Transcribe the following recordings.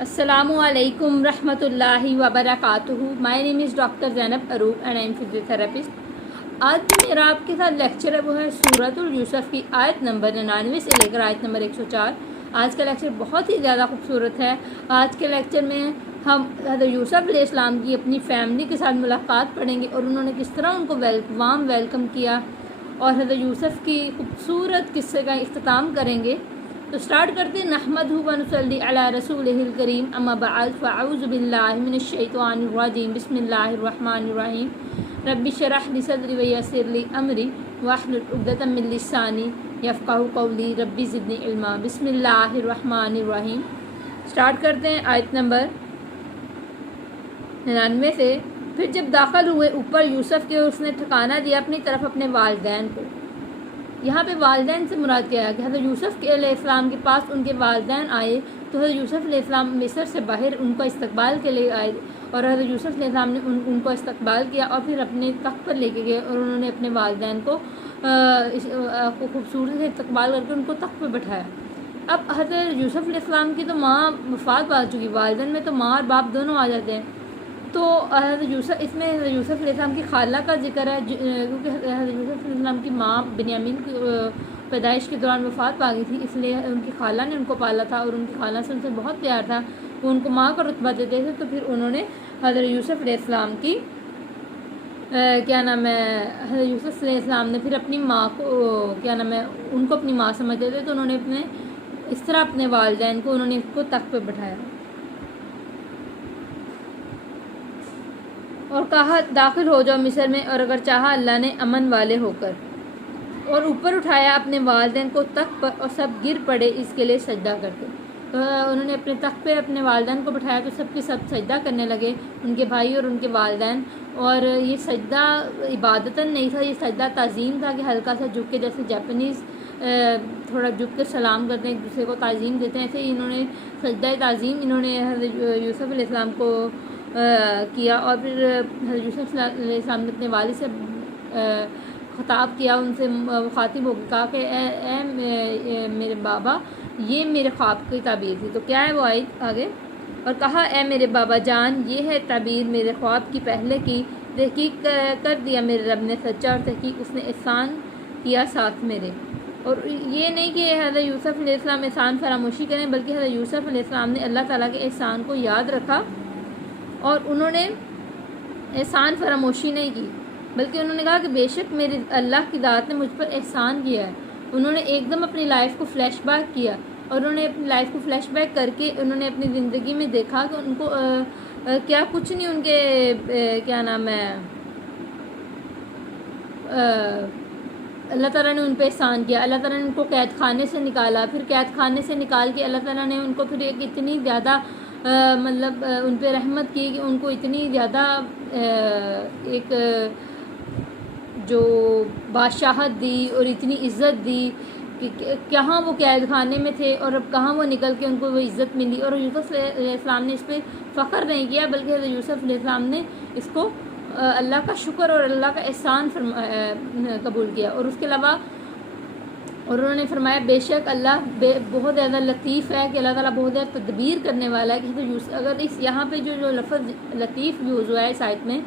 السلام علیکم رحمۃ اللہ وبرکاتہ. My name is doctor Zainab Uroob and I am physiotherapist. آج جو میرا آپ کے ساتھ لیکچر ہے وہ ہے سورۃ الیوسف کی آیت نمبر 99 سے لے کر آیت نمبر 104. آج کا لیکچر بہت ہی زیادہ خوبصورت ہے. آج کے لیکچر میں ہم حضرت یوسف علیہ السلام کی اپنی فیملی کے ساتھ ملاقات پڑھیں گے اور انہوں نے کس طرح ان کو وارم ویلکم کیا اور حضرت یوسف کی خوبصورت قصے کا اختتام کریں گے. تو سٹارٹ کرتے ہیں. نحمدہ ونصلی علی رسولہ الکریم اما بعد فاعوذ باللہ من الشیطان الرجیم بسم اللہ الرحمن الرحیم. رب اشرح لی صدری ویسر لی امری واحلل عقدۃ من لسانی یفقہوا قولی رب زدنی علما. بسم اللہ الرحمن الرحیم. سٹارٹ کرتے ہیں آیت نمبر 99 سے. پھر جب داخل ہوئے اوپر یوسف کے اس نے ٹھکانہ دیا اپنی طرف اپنے والدین کو. یہاں پہ والدین سے مراد کیا ہے کہ حضرت یوسف علیہ السلام کے پاس ان کے والدین آئے تو حضرت یوسف علیہ السلام مصر سے باہر ان کو استقبال کے لیے آئے اور حضرت یوسف علیہ السلام نے ان کو استقبال کیا اور پھر اپنے تخت پر لے کے گئے اور انہوں نے اپنے والدین کو خوبصورتی سے استقبال کر کے ان کو تخت پہ بٹھایا. اب حضرت یوسف علیہ السلام کی تو ماں وفات پا چکی. والدین میں تو ماں اور باپ دونوں آ جاتے ہیں. تو حضرت یوسف اس میں حضرت یوسف علیہ السلام کی خالہ کا ذکر ہے کیونکہ حضرت یوسف علیہ السلام کی ماں بنیامین کی پیدائش کے دوران وفات پا گئی تھی, اس لیے ان کی خالہ نے ان کو پالا تھا اور ان کی خالہ سے ان سے بہت پیار تھا. وہ ان کو ماں کا رتبہ دیتے تھے. تو پھر انہوں نے حضرت یوسف علیہ السلام کی حضرت یوسف علیہ السلام نے پھر اپنی ماں کو ان کو اپنی ماں سمجھتے تھے. تو انہوں نے اس طرح اپنے والدین کو انہوں نے اس کو تخت پہ بٹھایا اور کہا داخل ہو جاؤ مصر میں, اور اگر چاہا اللہ نے امن والے ہو کر. اور اوپر اٹھایا اپنے والدین کو تخت پر اور سب گر پڑے اس کے لیے سجدہ کرتے. تو انہوں نے اپنے تخت پہ اپنے والدین کو بٹھایا تو سب کے سب سجدہ کرنے لگے, ان کے بھائی اور ان کے والدین. اور یہ سجدہ عبادتاً نہیں تھا, یہ سجدہ تعظیم تھا کہ ہلکا سا جھک کے, جیسے جاپنیز تھوڑا جھک کے سلام کرتے ہیں ایک دوسرے کو تعظیم دیتے ہیں, ایسے ہی انہوں نے سجدہ تعظیم انہوں نے حضرت یوسف علیہ السلام کو کیا. اور پھر حضرت یوسف علیہ السلام نے اپنے والد سے خطاب کیا, ان سے مخاطب ہو کے کہا کہ اے میرے بابا, یہ میرے خواب کی تعبیر تھی. تو کیا ہے وہ آیت آگے, اور کہا اے میرے بابا جان, یہ ہے تعبیر میرے خواب کی پہلے کی. تحقیق کر دیا میرے رب نے سچا, اور تحقیق اس نے احسان کیا ساتھ میرے. اور یہ نہیں کہ حضرت یوسف علیہ السلام احسان فراموشی کریں, بلکہ حضرت یوسف علیہ السلام نے اللہ تعالیٰ کے احسان کو یاد رکھا اور انہوں نے احسان فراموشی نہیں کی, بلکہ انہوں نے کہا کہ بے شک میرے اللہ کی ذات نے مجھ پر احسان کیا ہے. انہوں نے ایک دم اپنی لائف کو فلیش بیک کیا اور انہوں نے اپنی لائف کو فلیش بیک کر کے انہوں نے اپنی زندگی میں دیکھا کہ ان کو کیا کچھ نہیں, ان کے اللہ تعالیٰ نے ان پہ احسان کیا. اللہ تعالیٰ نے ان کو قید خانے سے نکالا, پھر قید خانے سے نکال کے اللہ تعالیٰ نے ان کو پھر ایک اتنی زیادہ ان پہ رحمت کی کہ ان کو اتنی زیادہ ایک جو بادشاہت دی اور اتنی عزت دی کہ کہاں وہ قید خانے میں تھے اور اب کہاں وہ نکل کے ان کو وہ عزت ملی. اور یوسف علیہ السلام نے اس پہ فخر نہیں کیا, بلکہ حضرت یوسف علیہ السلام نے اس کو اللہ کا شکر اور اللہ کا احسان قبول کیا. اور اس کے علاوہ اور انہوں نے فرمایا بے شک اللہ بہت زیادہ لطیف ہے, کہ اللہ تعالیٰ بہت زیادہ تدبیر کرنے والا ہے. کہ اگر اس یہاں پہ جو لفظ لطیف یوز ہوا ہے اس آیت میں,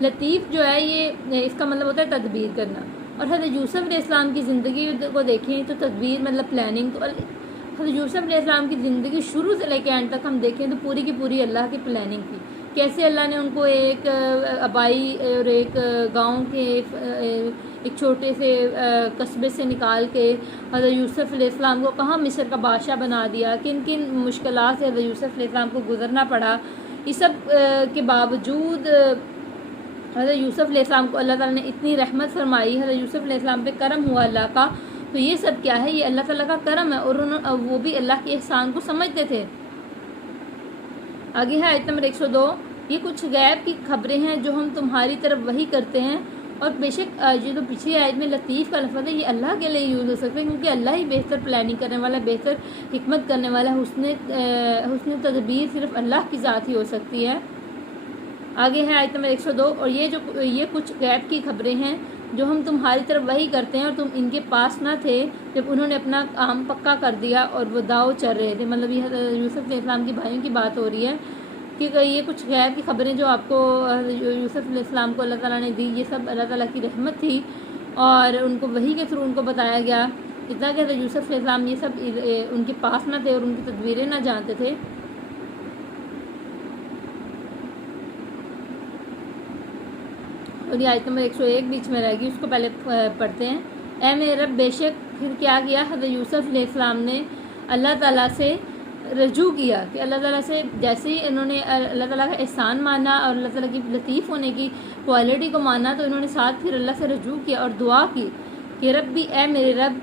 لطیف جو ہے یہ اس کا مطلب ہوتا ہے تدبیر کرنا. اور حضرت یوسف علیہ السلام کی زندگی کو دیکھیں تو تدبیر مطلب پلاننگ. تو حضرت یوسف علیہ السلام کی زندگی شروع سے لے کے اینڈ تک ہم دیکھیں تو پوری کی پوری اللہ کی پلاننگ تھی. کیسے اللہ نے ان کو ایک آبائی اور ایک گاؤں کے ایک چھوٹے سے قصبے سے نکال کے حضرت یوسف علیہ السلام کو کہاں مصر کا بادشاہ بنا دیا, کن کن مشکلات سے حضرت یوسف علیہ السلام کو گزرنا پڑا. اس سب کے باوجود حضرت یوسف علیہ السلام کو اللہ تعالیٰ نے اتنی رحمت فرمائی, حضرت یوسف علیہ السلام پہ کرم ہوا اللہ کا. تو یہ سب کیا ہے, یہ اللہ تعالیٰ کا کرم ہے اور وہ بھی اللہ کے احسان کو سمجھتے تھے. آگے ہے آیت نمبر 102. یہ کچھ غیب کی خبریں ہیں جو ہم تمہاری طرف وحی کرتے ہیں. اور بے شک یہ تو پچھلی آیت میں لطیف کا لفظ ہے, یہ اللہ کے لیے یوز ہو سکتا ہے کیونکہ اللہ ہی بہتر پلاننگ کرنے والا, بہتر حکمت کرنے والا, حسن تدبیر صرف اللہ کی ذات ہی ہو سکتی ہے. آگے ہے آیت نمبر 102. اور یہ کچھ غیب کی خبریں ہیں جو ہم تمہاری طرف وحی کرتے ہیں اور تم ان کے پاس نہ تھے جب انہوں نے اپنا کام پکا کر دیا اور وہ داؤ چل رہے تھے. مطلب یہ یوسف علیہ السلام کے بھائیوں کی بات ہو رہی ہے کہ یہ کچھ غیب کی خبریں جو آپ کو یوسف علیہ السلام کو اللہ تعالیٰ نے دی، یہ سب اللہ تعالیٰ کی رحمت تھی اور ان کو وحی کے تھرو ان کو بتایا گیا. اتنا کہ یوسف علیہ السلام یہ سب ان کے پاس نہ تھے اور ان کی تدبیریں نہ جانتے تھے. اور یہ آیت نمبر 101 بیچ میں رہ گی، اس کو پہلے پڑھتے ہیں. اے میرے رب، بے شک پھر کیا کیا حضرت یوسف علیہ السلام نے اللہ تعالیٰ سے رجوع کیا کہ اللہ تعالیٰ سے جیسے ہی انہوں نے اللہ تعالیٰ کا احسان مانا اور اللہ تعالیٰ کی لطیف ہونے کی کوالٹی کو مانا، تو انہوں نے ساتھ پھر اللہ سے رجوع کیا اور دعا کی کہ رب بھی، اے میرے رب،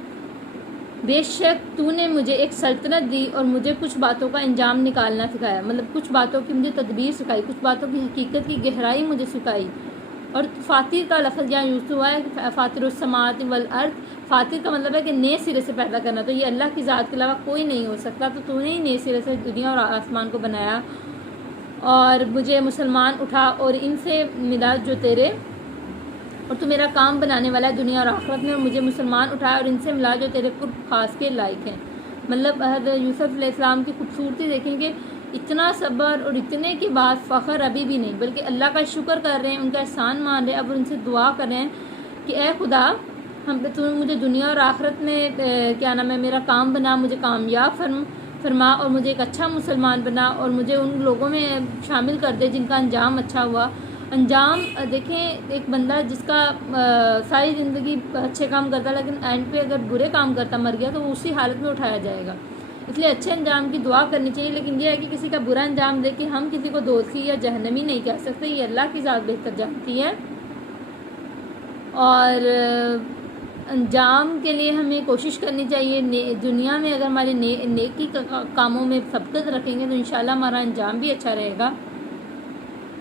بے شک تو نے مجھے ایک سلطنت دی اور مجھے کچھ باتوں کا انجام نکالنا سکھایا. مطلب کچھ باتوں کی مجھے تدبیر سکھائی، کچھ باتوں کی حقیقت کی گہرائی مجھے سکھائی. اور فاتر کا لفظ یہاں یوز ہوا ہے، فاتر السماوات والارض. فاتر کا مطلب ہے کہ نئے سرے سے پیدا کرنا، تو یہ اللہ کی ذات کے علاوہ کوئی نہیں ہو سکتا. تو نے ہی نئے سرے سے دنیا اور آسمان کو بنایا اور مجھے مسلمان اٹھا اور ان سے ملا جو تیرے، اور تو میرا کام بنانے والا ہے دنیا اور آخرت میں، اور مجھے مسلمان اٹھایا اور ان سے ملا جو تیرے قرب خاص کے لائق ہیں. مطلب حضرت یوسف علیہ السلام کی خوبصورتی دیکھیں کہ اتنا صبر اور اتنے کے بعد فخر ابھی بھی نہیں، بلکہ اللہ کا شکر کر رہے ہیں، ان کا احسان مان رہے ہیں. اب ان سے دعا کر رہے ہیں کہ اے خدا، تو مجھے دنیا اور آخرت میں کیا نام ہے میرا کام بنا، مجھے کامیاب فرما اور مجھے ایک اچھا مسلمان بنا اور مجھے ان لوگوں میں شامل کر دے جن کا انجام اچھا ہوا. انجام دیکھیں، ایک بندہ جس کا ساری زندگی اچھے کام کرتا لیکن اینڈ پہ اگر برے کام کرتا مر گیا تو وہ اسی حالت میں اٹھایا جائے گا. اس لیے اچھے انجام کی دعا کرنی چاہیے. لیکن یہ ہے کہ کسی کا برا انجام دے کے ہم کسی کو دوزخی یا جہنمی نہیں کہہ سکتے، یہ اللہ کی ذات بہتر جانتی ہے. اور انجام کے لیے ہمیں کوشش کرنی چاہیے. دنیا میں اگر ہمارے نیکی کاموں میں سبقت رکھیں گے تو انشاءاللہ ہمارا انجام بھی اچھا رہے گا.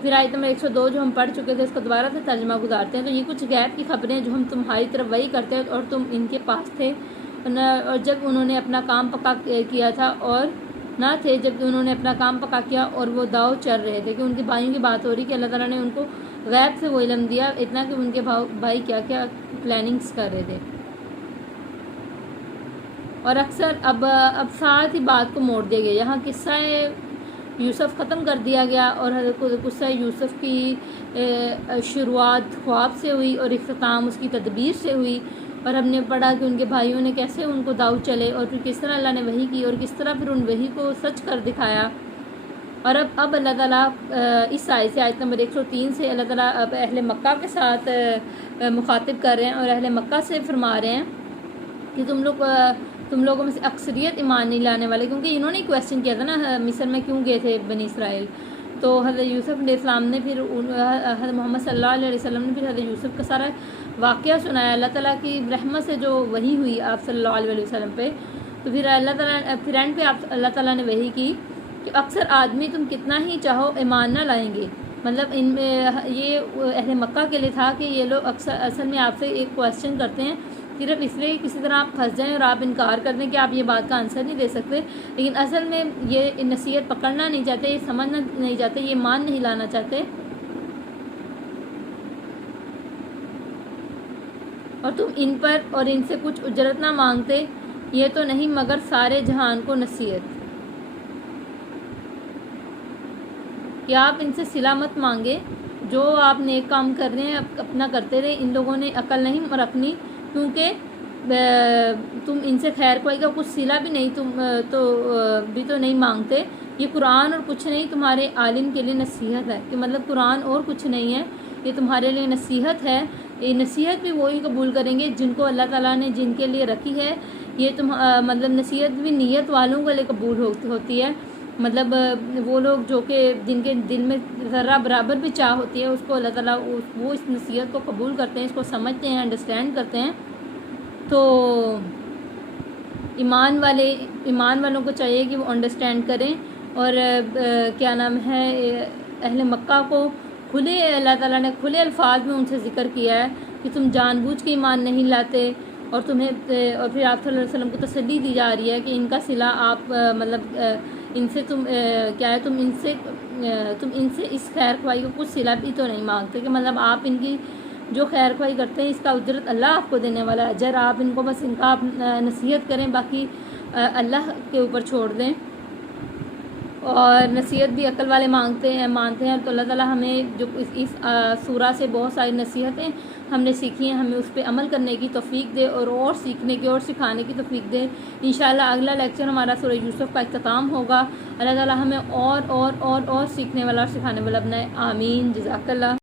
پھر آیت نمبر 102 جو ہم پڑھ چکے تھے اس کو دوبارہ سے ترجمہ گزارتے ہیں. تو یہ کچھ غیب کی خبریں جو ہم تمہاری طرف وحی کرتے ہیں اور تم ان کے پاس تھے اور جب انہوں نے اپنا کام پکا کیا تھا، اور نہ تھے جب انہوں نے اپنا کام پکا کیا اور وہ داؤ چل رہے تھے. کہ ان کے بھائیوں کی بات ہو رہی کہ اللہ تعالیٰ نے ان کو غیب سے وہ علم دیا اتنا کہ ان کے بھائی کیا کیا پلاننگز کر رہے تھے. اور اکثر اب ساتھ ہی بات کو موڑ دیا گیا. یہاں قصہ یوسف ختم کر دیا گیا اور قصہ یوسف کی شروعات خواب سے ہوئی اور اختتام اس کی تدبیر سے ہوئی. اور ہم نے پڑھا کہ ان کے بھائیوں نے کیسے ان کو داؤ چلے اور پھر کس طرح اللہ نے وحی کی اور کس طرح پھر ان وحی کو سچ کر دکھایا. اور اب اللہ تعالیٰ اس آیت سے، آیت نمبر 103 سے اللہ تعالیٰ اب اہل مکہ کے ساتھ مخاطب کر رہے ہیں اور اہل مکہ سے فرما رہے ہیں کہ تم لوگوں میں سے اکثریت ایمان نہیں لانے والے. کیونکہ انہوں نے کویسچن کیا تھا نا مصر میں کیوں گئے تھے بنی اسرائیل. تو حضرت یوسف علیہ السلام نے پھر حضرت محمد صلی اللہ علیہ وسلم نے پھر حضرت یوسف کا سارا واقعہ سنایا. اللہ تعالیٰ کی رحمت سے جو وحی ہوئی آپ صلی اللہ علیہ وسلم پہ، تو پھر اللہ تعالیٰ پھر اینڈ پہ اللہ تعالیٰ نے وحی کی کہ اکثر آدمی تم کتنا ہی چاہو ایمان نہ لائیں گے. مطلب ان میں یہ اہل مکہ کے لیے تھا کہ یہ لوگ اصل میں آپ سے ایک کویسچن کرتے ہیں صرف اس لیے کسی طرح آپ پھنس جائیں اور آپ انکار کر دیں کہ آپ یہ بات کا آنسر نہیں دے سکتے. لیکن اصل میں یہ نصیحت پکڑنا نہیں چاہتے، یہ سمجھنا نہیں چاہتے، یہ مان نہیں لانا چاہتے. اور تم ان پر اور ان سے کچھ اجرت نہ مانگتے، یہ تو نہیں مگر سارے جہان کو نصیحت کہ آپ ان سے صلہ مت مانگے. جو آپ نیک کام کر رہے ہیں اپنا کرتے رہے. ان لوگوں نے عقل نہیں اور اپنی، کیونکہ تم ان سے خیر کوئی کا کچھ صلہ بھی نہیں تم تو نہیں مانگتے. یہ قرآن اور کچھ نہیں تمہارے عالم کے لیے نصیحت ہے. کہ مطلب قرآن اور کچھ نہیں ہے، یہ تمہارے لیے نصیحت ہے. یہ نصیحت بھی وہی قبول کریں گے جن کو اللہ تعالیٰ نے جن کے لیے رکھی ہے. یہ مطلب نصیحت بھی نیت والوں کے لیے قبول ہوتی ہے. مطلب وہ لوگ جو کہ جن کے دل میں ذرہ برابر بھی چاہ ہوتی ہے، اس کو اللہ تعالیٰ وہ اس نصیحت کو قبول کرتے ہیں، اس کو سمجھتے ہیں، انڈرسٹینڈ کرتے ہیں. تو ایمان والوں کو چاہیے کہ وہ انڈرسٹینڈ کریں. اور کیا نام ہے، اہل مکہ کو اللہ تعالیٰ نے کھلے الفاظ میں ان سے ذکر کیا ہے کہ تم جان بوجھ کے ایمان نہیں لاتے. اور پھر آپ صلی اللہ علیہ وسلم کو تسلی دی جا رہی ہے کہ ان کا صلہ آپ مطلب ان سے تم کیا ہے، تم ان سے اس خیر خواہی کو کچھ صلہ بھی تو نہیں مانگتے. کہ مطلب آپ ان کی جو خیر خواہی کرتے ہیں اس کا اجرت اللہ آپ کو دینے والا ہے، اجر آپ ان کو بس ان کا آپ نصیحت کریں، باقی اللہ کے اوپر چھوڑ دیں، اور نصیحت بھی عقل والے مانتے ہیں تو اللہ تعالیٰ ہمیں جو اس سورہ سے بہت ساری نصیحتیں ہم نے سیکھی ہیں ہمیں اس پہ عمل کرنے کی توفیق دے، اور سیکھنے کی اور سکھانے کی توفیق دے۔ انشاءاللہ اگلا لیکچر ہمارا سورہ یوسف کا اختتام ہوگا۔ اللہ تعالیٰ ہمیں اور سیکھنے والا اور سکھانے والا بنائے، آمین، جزاک اللہ۔